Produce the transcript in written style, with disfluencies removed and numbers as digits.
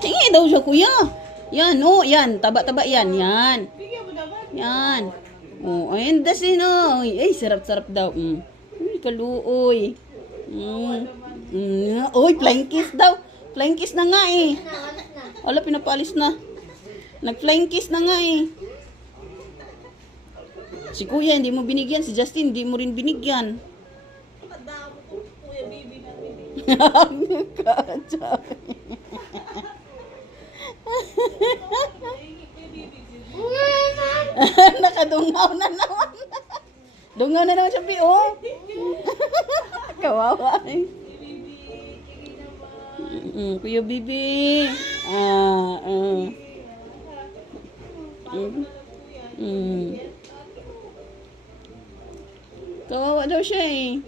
Hingi daw siya, kuya. Yan, oh, yan. Taba-taba yan, yan. Yan. Oh, ayun, dasin, oh. Ay, sarap-sarap daw. Uy, kaluoy. Uy, flying kiss daw. Flying kiss na nga eh. Wala, pinapalis na. Nag-flying kiss na nga eh. Si kuya, hindi mo binigyan. Si Justin, hindi mo rin binigyan. Nakadungaw na naman. Dungaw na naman siya, Pio. Kawawa eh. Kuya Bibi. Kawawa daw siya eh.